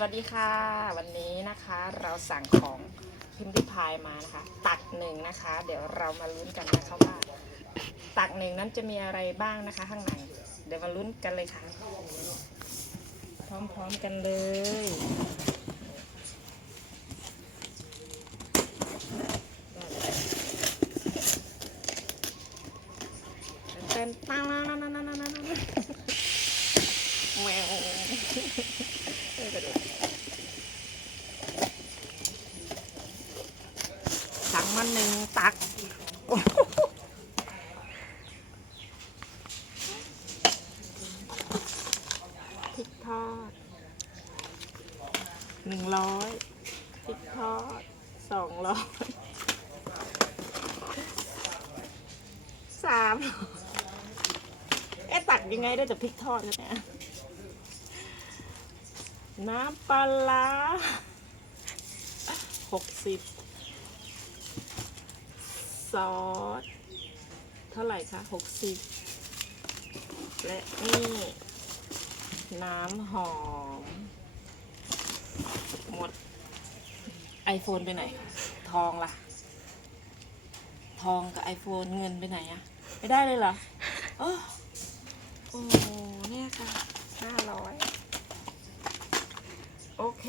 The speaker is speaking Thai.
สวัสดีค่ะ วันนี้นะคะเราสั่งของพิมพ์ริพายมานะคะ ตักหนึ่งนะคะ เดี๋ยวเรามาลุ้นกันนะคะว่าตักหนึ่งนั้นจะมีอะไรบ้างนะคะ ข้างในเดี๋ยวมาลุ้นกันเลยค่ะ พร้อมๆกันเลยเต้นตั้งแมว สั่งมาหนึ่งตัก พริกทอดหนึ่งร้อยพริกทอดสองร้อยสามเอ๊ะตักยังไงได้แต่พริกทอดเนี่ยน้ำปลาร้าหกสิบ ซอส เท่าไหร่คะหกสิบและนี่ น้ำหอม หมด iPhone ไปไหน ทองล่ะ ทองกับ iPhone เงินไปไหนอะไม่ได้เลยเหรอโอ้โอ้เนี่ยค่ะห้าร้อยโอเค